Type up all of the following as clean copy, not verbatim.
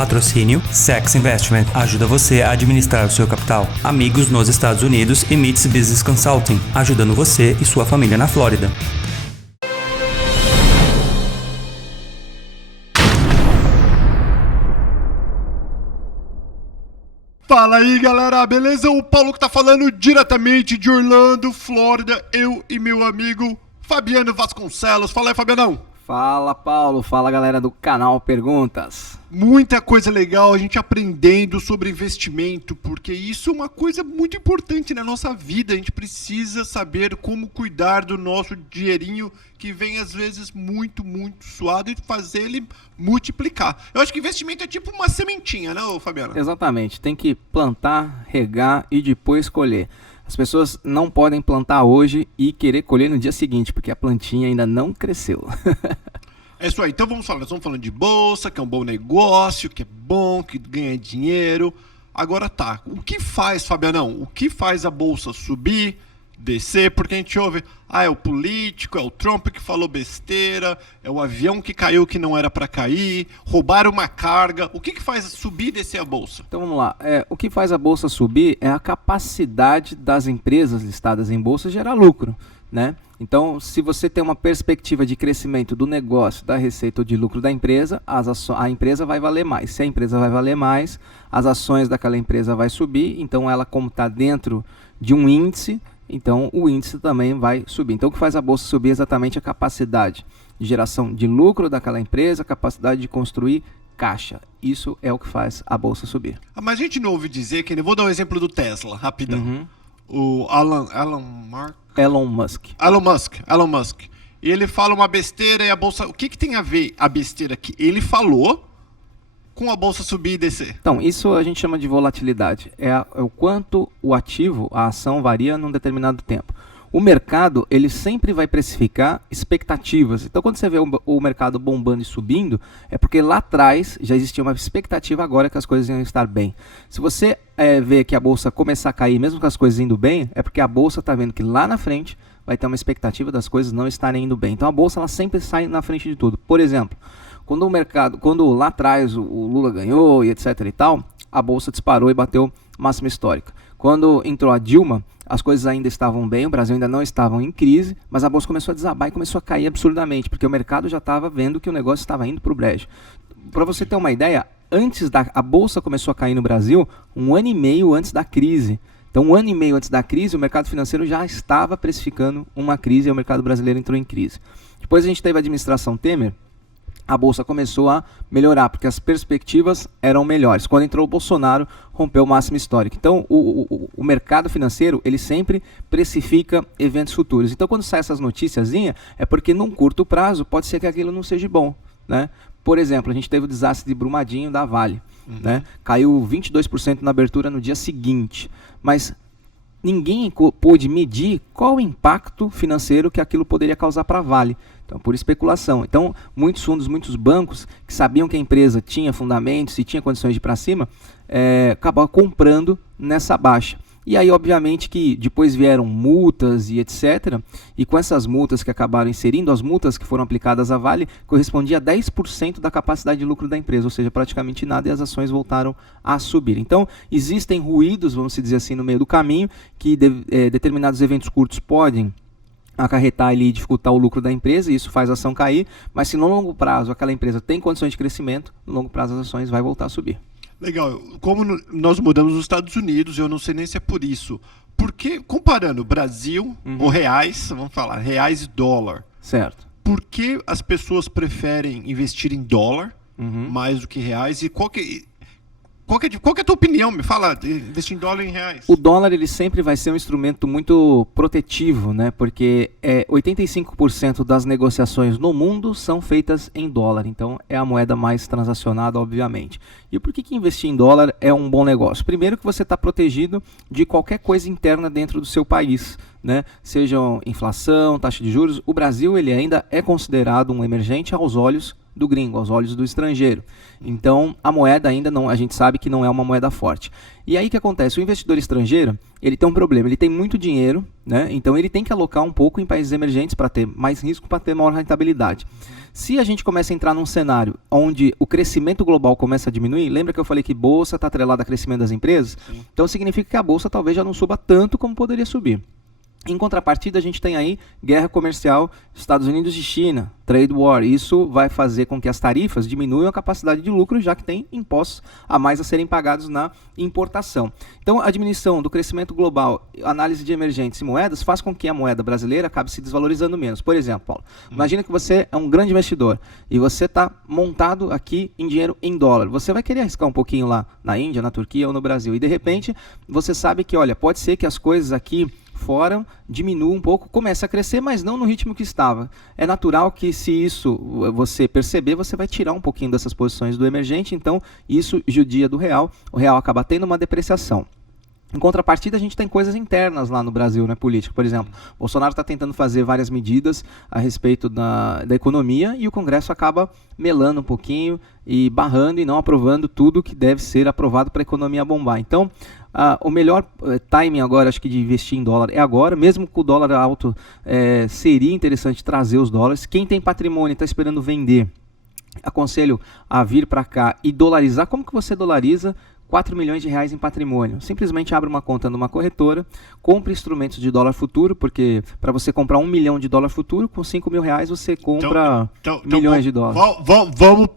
Patrocínio Sachs Investment ajuda você a administrar o seu capital. Amigos nos Estados Unidos e Meets Business Consulting, ajudando você e sua família na Flórida. Fala aí, galera, beleza? O Paulo que tá falando diretamente de Orlando, Flórida, eu e meu amigo Fabiano Vasconcelos. Fala aí, Fabianão. Fala, Paulo. Fala, galera do canal Perguntas. Muita coisa legal, a gente aprendendo sobre investimento, porque isso é uma coisa muito importante na nossa vida. A gente precisa saber como cuidar do nosso dinheirinho, que vem às vezes muito suado, e fazer ele multiplicar. Eu acho que investimento é tipo uma sementinha, né, Fabiano? Exatamente. Tem que plantar, regar e depois colher. As pessoas não podem plantar hoje e querer colher no dia seguinte, porque a plantinha ainda não cresceu. É isso aí, então vamos falar, nós estamos falando de bolsa, que é um bom negócio, que é bom, que ganha dinheiro. Agora tá, o que faz, Fabianão? O que faz a bolsa subir, descer? Porque a gente ouve, é o político, é o Trump que falou besteira, é o avião que caiu que não era para cair, roubaram uma carga. O que faz subir e descer a bolsa? Então vamos lá, o que faz a bolsa subir é a capacidade das empresas listadas em bolsa gerar lucro, né? Então, se você tem uma perspectiva de crescimento do negócio, da receita ou de lucro da empresa, a empresa vai valer mais. Se a empresa vai valer mais, as ações daquela empresa vai subir. Então, ela como está dentro de um índice, então o índice também vai subir. Então, o que faz a bolsa subir é exatamente a capacidade de geração de lucro daquela empresa, a capacidade de construir caixa. Isso é o que faz a bolsa subir. Mas a gente não ouve dizer que... Eu vou dar um exemplo do Tesla, rapidão. O Elon Musk. E ele fala uma besteira e a bolsa... O que tem a ver a besteira que ele falou com a bolsa subir e descer? Então, isso a gente chama de volatilidade. É o quanto o ativo, a ação, varia num determinado tempo. O mercado, ele sempre vai precificar expectativas. Então, quando você vê o mercado bombando e subindo, é porque lá atrás já existia uma expectativa agora que as coisas iam estar bem. Se você vê que a bolsa começar a cair, mesmo com as coisas indo bem, é porque a bolsa está vendo que lá na frente vai ter uma expectativa das coisas não estarem indo bem. Então, a bolsa ela sempre sai na frente de tudo. Por exemplo, quando lá atrás o Lula ganhou e etc e tal, a bolsa disparou e bateu máxima histórica. Quando entrou a Dilma, as coisas ainda estavam bem, o Brasil ainda não estava em crise, mas a bolsa começou a desabar e começou a cair absurdamente, porque o mercado já estava vendo que o negócio estava indo para o brejo. Para você ter uma ideia, a bolsa começou a cair no Brasil 1 ano e meio antes da crise. Então, 1 ano e meio antes da crise, o mercado financeiro já estava precificando uma crise e o mercado brasileiro entrou em crise. Depois a gente teve a administração Temer, a bolsa começou a melhorar, porque as perspectivas eram melhores. Quando entrou o Bolsonaro, rompeu o máximo histórico. Então, o mercado financeiro, ele sempre precifica eventos futuros. Então, quando sai essas noticiazinhas, é porque num curto prazo pode ser que aquilo não seja bom, né? Por exemplo, a gente teve o desastre de Brumadinho da Vale, né? Caiu 22% na abertura no dia seguinte, mas ninguém pôde medir qual o impacto financeiro que aquilo poderia causar para a Vale. Então, por especulação. Então, muitos fundos, muitos bancos que sabiam que a empresa tinha fundamentos e tinha condições de ir para cima, acabaram comprando nessa baixa. E aí, obviamente, que depois vieram multas e etc. E com essas multas que acabaram inserindo, as multas que foram aplicadas à Vale correspondia a 10% da capacidade de lucro da empresa, ou seja, praticamente nada, e as ações voltaram a subir. Então, existem ruídos, vamos dizer assim, no meio do caminho, que determinados eventos curtos podem acarretar ali e dificultar o lucro da empresa, e isso faz a ação cair, mas se no longo prazo aquela empresa tem condições de crescimento, no longo prazo as ações vai voltar a subir. Legal, como nós mudamos nos Estados Unidos, eu não sei nem se é por isso, porque comparando Brasil ou reais, vamos falar, reais e dólar, certo? Por que as pessoas preferem investir em dólar mais do que reais, e qual que é a tua opinião? Me fala, investir em dólar e em reais. O dólar ele sempre vai ser um instrumento muito protetivo, né? Porque 85% das negociações no mundo são feitas em dólar. Então é a moeda mais transacionada, obviamente. E por que investir em dólar é um bom negócio? Primeiro que você está protegido de qualquer coisa interna dentro do seu país, né? Sejam inflação, taxa de juros. O Brasil ele ainda é considerado um emergente aos olhos do gringo, aos olhos do estrangeiro. Então, a moeda ainda não, a gente sabe que não é uma moeda forte. E aí o que acontece? O investidor estrangeiro, ele tem um problema, ele tem muito dinheiro, né? Então ele tem que alocar um pouco em países emergentes para ter mais risco, para ter maior rentabilidade. Se a gente começa a entrar num cenário onde o crescimento global começa a diminuir, lembra que eu falei que bolsa está atrelada ao crescimento das empresas? Sim. Então significa que a bolsa talvez já não suba tanto como poderia subir. Em contrapartida, a gente tem aí guerra comercial Estados Unidos e China, trade war. Isso vai fazer com que as tarifas diminuam a capacidade de lucro, já que tem impostos a mais a serem pagados na importação. Então, a diminuição do crescimento global, análise de emergentes e moedas, faz com que a moeda brasileira acabe se desvalorizando menos. Por exemplo, Paulo, imagina que você é um grande investidor e você está montado aqui em dinheiro em dólar. Você vai querer arriscar um pouquinho lá na Índia, na Turquia ou no Brasil. E, de repente, você sabe que, olha, pode ser que as coisas aqui fora diminua um pouco, começa a crescer, mas não no ritmo que estava. É natural que se isso você perceber, você vai tirar um pouquinho dessas posições do emergente, então isso judia do real, o real acaba tendo uma depreciação. Em contrapartida, a gente tem coisas internas lá no Brasil, né, político. Por exemplo, Bolsonaro está tentando fazer várias medidas a respeito da economia e o Congresso acaba melando um pouquinho e barrando e não aprovando tudo que deve ser aprovado para a economia bombar. Então, o melhor timing agora, acho que de investir em dólar é agora, mesmo com o dólar alto, seria interessante trazer os dólares. Quem tem patrimônio e está esperando vender, aconselho a vir para cá e dolarizar. Como que você dolariza 4 milhões de reais em patrimônio? Simplesmente abre uma conta numa corretora, compre instrumentos de dólar futuro, porque para você comprar 1 milhão de dólar futuro, com 5 mil reais você compra milhões de dólares.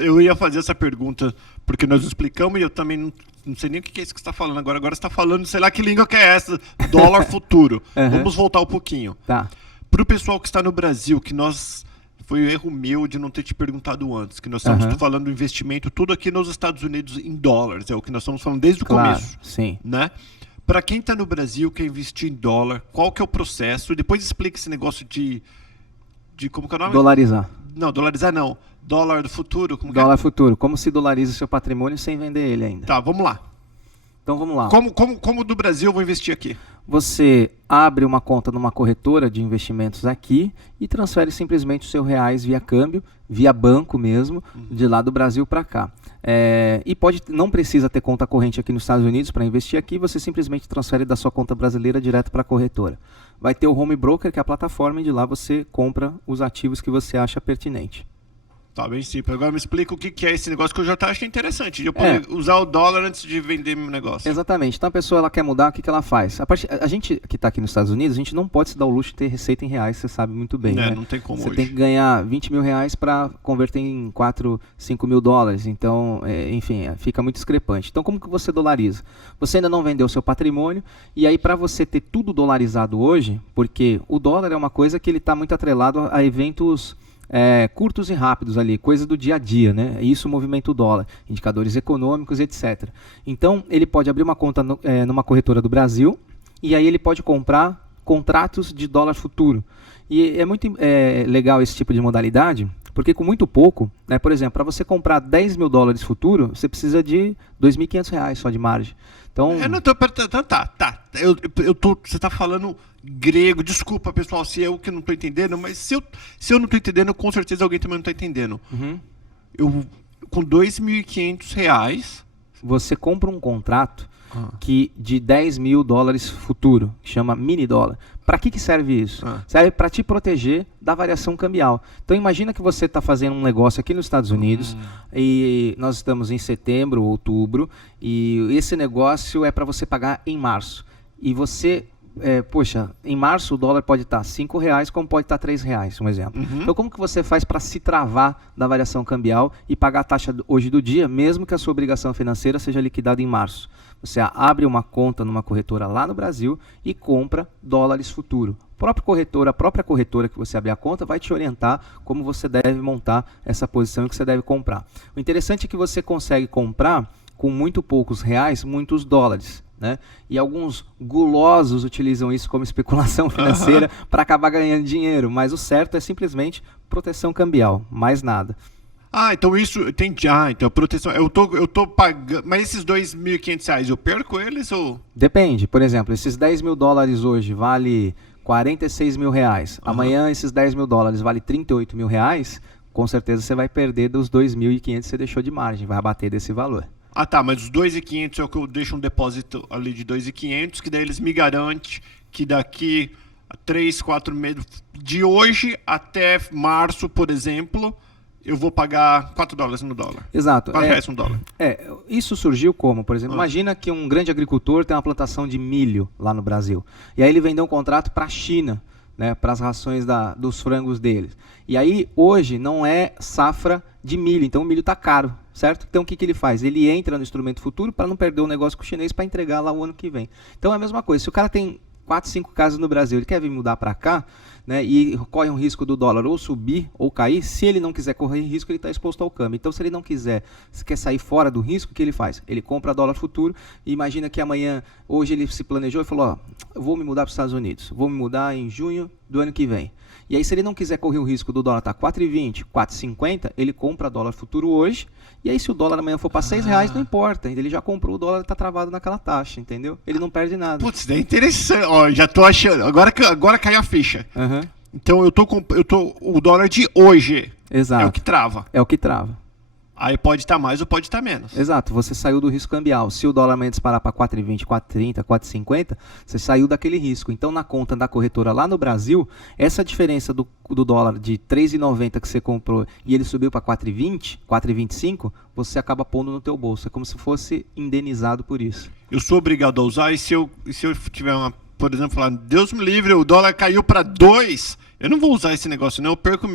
Eu ia fazer essa pergunta, porque nós explicamos e eu também não sei nem o que é isso que você está falando agora. Agora você está falando, sei lá que língua que é essa, dólar futuro. Vamos voltar um pouquinho. Tá. Para o pessoal que está no Brasil, que nós... Foi um erro meu de não ter te perguntado antes, que nós estamos falando do investimento tudo aqui nos Estados Unidos em dólares, é o que nós estamos falando desde o começo. Sim. Né? Para quem está no Brasil, quer investir em dólar, qual que é o processo? E depois explica esse negócio de como que é o nome? Dolarizar. Não, dolarizar não. Dólar do futuro. Como dólar futuro. Como se dolariza o seu patrimônio sem vender ele ainda. Tá, vamos lá. Então vamos lá. Como do Brasil eu vou investir aqui? Você abre uma conta numa corretora de investimentos aqui e transfere simplesmente os seus reais via câmbio, via banco mesmo, de lá do Brasil para cá. E não precisa ter conta corrente aqui nos Estados Unidos para investir aqui, você simplesmente transfere da sua conta brasileira direto para a corretora. Vai ter o home broker, que é a plataforma, e de lá você compra os ativos que você acha pertinente. Tá bem simples. Agora me explica o que é esse negócio que eu já acho interessante. De eu poder usar o dólar antes de vender meu negócio. Exatamente. Então a pessoa ela quer mudar, o que ela faz? A gente que está aqui nos Estados Unidos, a gente não pode se dar o luxo de ter receita em reais, você sabe muito bem. Né? Não tem como você hoje. Tem que ganhar 20 mil reais para converter em 4, 5 mil dólares. Então, enfim, fica muito discrepante. Então como que você dolariza? Você ainda não vendeu o seu patrimônio, e aí para você ter tudo dolarizado hoje, porque o dólar é uma coisa que ele está muito atrelado a eventos... curtos e rápidos ali, coisa do dia a dia, né? Isso movimenta o dólar, indicadores econômicos, etc. Então, ele pode abrir uma conta numa corretora do Brasil e aí ele pode comprar contratos de dólar futuro. E é muito legal esse tipo de modalidade, porque com muito pouco, né, por exemplo, para você comprar 10 mil dólares futuro, você precisa de R$2.500 só de margem. Então... Você está falando grego, desculpa pessoal se eu que não estou entendendo, mas se eu não estou entendendo, com certeza alguém também não está entendendo. Eu, com R$2.500... Você compra um contrato de 10 mil dólares futuro, que chama mini dólar. Para que serve isso? Serve para te proteger da variação cambial. Então imagina que você está fazendo um negócio aqui nos Estados Unidos e nós estamos em setembro, outubro, e esse negócio é para você pagar em março. E você... em março o dólar pode estar R$5, como pode estar R$3, um exemplo. Então como que você faz para se travar da variação cambial e pagar a taxa hoje do dia, mesmo que a sua obrigação financeira seja liquidada em março? Você abre uma conta numa corretora lá no Brasil e compra dólares futuro. A própria corretora que você abrir a conta vai te orientar como você deve montar essa posição e que você deve comprar. O interessante é que você consegue comprar com muito poucos reais, muitos dólares. Né? E alguns gulosos utilizam isso como especulação financeira para acabar ganhando dinheiro, mas o certo é simplesmente proteção cambial, mais nada. Então isso tem então proteção. Eu tô pagando, mas esses R$2.500 eu perco eles ou? Depende. Por exemplo, esses 10 mil dólares hoje vale 46 mil reais. Amanhã esses 10 mil dólares vale 38 mil reais. Com certeza você vai perder dos 2.500 que você deixou de margem, vai abater desse valor. Mas os 2.500 é o que eu deixo um depósito ali de 2.500, que daí eles me garantem que daqui a 3, 4 meses, de hoje até março, por exemplo, eu vou pagar $4 no dólar. Exato. R$4 no dólar. Isso surgiu como? Por exemplo, imagina que um grande agricultor tem uma plantação de milho lá no Brasil. E aí ele vendeu um contrato para a China, né, para as rações dos frangos deles. E aí, hoje, não é safra de milho, então o milho está caro, certo? Então, o que ele faz? Ele entra no instrumento futuro para não perder o negócio com o chinês para entregar lá o ano que vem. Então, é a mesma coisa. Se o cara tem 4, 5 casas no Brasil, ele quer vir mudar para cá, né, e corre um risco do dólar ou subir ou cair, se ele não quiser correr risco, ele está exposto ao câmbio. Então, se ele não quiser, se quer sair fora do risco, o que ele faz? Ele compra dólar futuro e imagina que amanhã, hoje ele se planejou e falou, eu vou me mudar para os Estados Unidos, vou me mudar em junho do ano que vem. E aí, se ele não quiser correr o risco do dólar estar 4,20, 4,50, ele compra dólar futuro hoje. E aí, se o dólar amanhã for para R$6, não importa. Ele já comprou o dólar e está travado naquela taxa, entendeu? Ele não perde nada. Putz, isso é interessante. Ó, já tô achando. Agora caiu a ficha. Uhum. Então, o dólar de hoje. Exato. É o que trava. É o que trava. Aí pode estar mais ou pode estar menos. Exato, você saiu do risco cambial. Se o dólar amanhã disparar para 4,20, 4,30, 4,50, você saiu daquele risco. Então, na conta da corretora lá no Brasil, essa diferença do dólar de 3,90 que você comprou e ele subiu para 4,20, 4,25, você acaba pondo no teu bolso. É como se fosse indenizado por isso. Eu sou obrigado a usar e se eu tiver por exemplo, falar, Deus me livre, o dólar caiu para 2, eu não vou usar esse negócio, não. Eu perco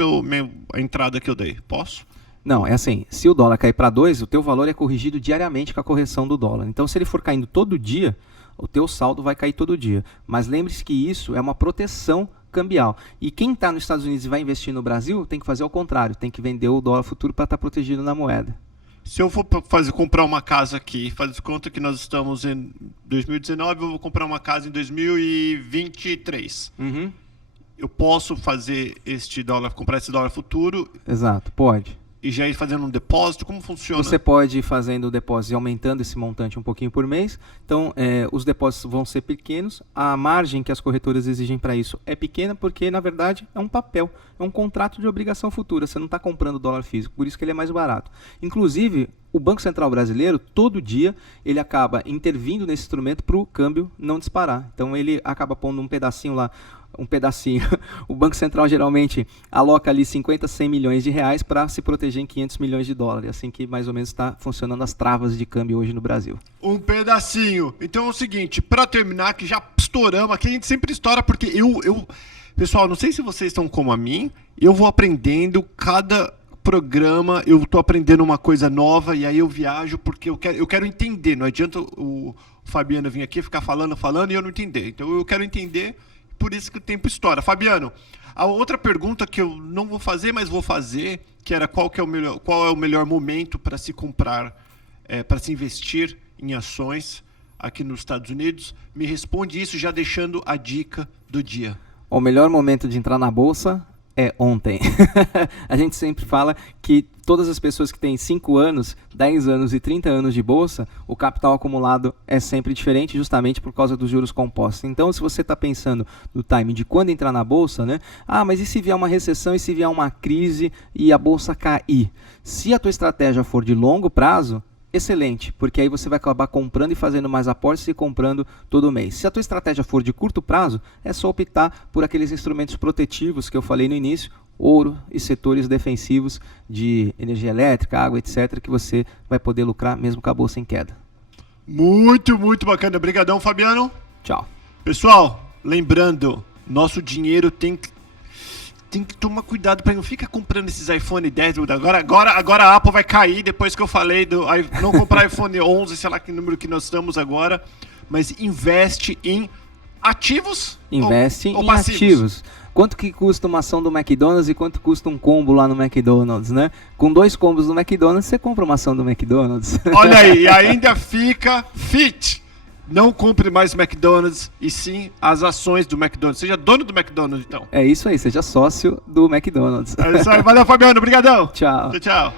a entrada que eu dei. Posso? Não, é assim, se o dólar cair para 2, o teu valor é corrigido diariamente com a correção do dólar. Então, se ele for caindo todo dia, o teu saldo vai cair todo dia. Mas lembre-se que isso é uma proteção cambial. E quem está nos Estados Unidos e vai investir no Brasil, tem que fazer o contrário, tem que vender o dólar futuro para estar protegido na moeda. Se eu for comprar uma casa aqui, faz conta que nós estamos em 2019, eu vou comprar uma casa em 2023. Uhum. Eu posso comprar esse dólar futuro? Exato, pode. E já ir fazendo um depósito? Como funciona? Você pode ir fazendo o depósito e aumentando esse montante um pouquinho por mês. Então, os depósitos vão ser pequenos. A margem que as corretoras exigem para isso é pequena porque, na verdade, é um papel. É um contrato de obrigação futura. Você não está comprando dólar físico, por isso que ele é mais barato. Inclusive, o Banco Central Brasileiro, todo dia, ele acaba intervindo nesse instrumento para o câmbio não disparar. Então, ele acaba pondo um pedacinho lá. O Banco Central geralmente aloca ali 50, 100 milhões de reais para se proteger em 500 milhões de dólares. É assim que mais ou menos está funcionando as travas de câmbio hoje no Brasil. Um pedacinho. Então é o seguinte, para terminar, que já estouramos, aqui a gente sempre estoura porque pessoal, não sei se vocês estão como a mim, eu vou aprendendo cada programa, eu estou aprendendo uma coisa nova e aí eu viajo porque eu quero entender. Não adianta o Fabiano vir aqui ficar falando e eu não entender. Então eu quero entender. Por isso que o tempo estoura. Fabiano, a outra pergunta que eu não vou fazer, mas vou fazer, que era qual é o melhor momento para se comprar, para se investir em ações aqui nos Estados Unidos. Me responde isso já deixando a dica do dia. O melhor momento de entrar na bolsa é ontem. A gente sempre fala que todas as pessoas que têm 5 anos, 10 anos e 30 anos de bolsa, o capital acumulado é sempre diferente justamente por causa dos juros compostos. Então, se você está pensando no time de quando entrar na bolsa, né? Mas e se vier uma recessão, e se vier uma crise e a bolsa cair? Se a tua estratégia for de longo prazo, excelente, porque aí você vai acabar comprando e fazendo mais aportes e comprando todo mês. Se a tua estratégia for de curto prazo, é só optar por aqueles instrumentos protetivos que eu falei no início, ouro e setores defensivos de energia elétrica, água, etc., que você vai poder lucrar mesmo com a bolsa em queda. Muito, muito bacana. Obrigadão, Fabiano. Tchau. Pessoal, lembrando, nosso dinheiro tem que tomar cuidado para não ficar comprando esses iPhone 10. Agora a Apple vai cair depois que eu falei não comprar iPhone 11, sei lá que número que nós estamos agora, mas investe em ativos. Investe ou em passivos? ativos. Quanto que custa uma ação do McDonald's e quanto custa um combo lá no McDonald's, né? Com 2 combos no McDonald's, você compra uma ação do McDonald's. Olha aí, e ainda fica fit. Não compre mais McDonald's e sim as ações do McDonald's. Seja dono do McDonald's, então. É isso aí, seja sócio do McDonald's. É isso aí, valeu, Fabiano, obrigadão. Tchau. Tchau.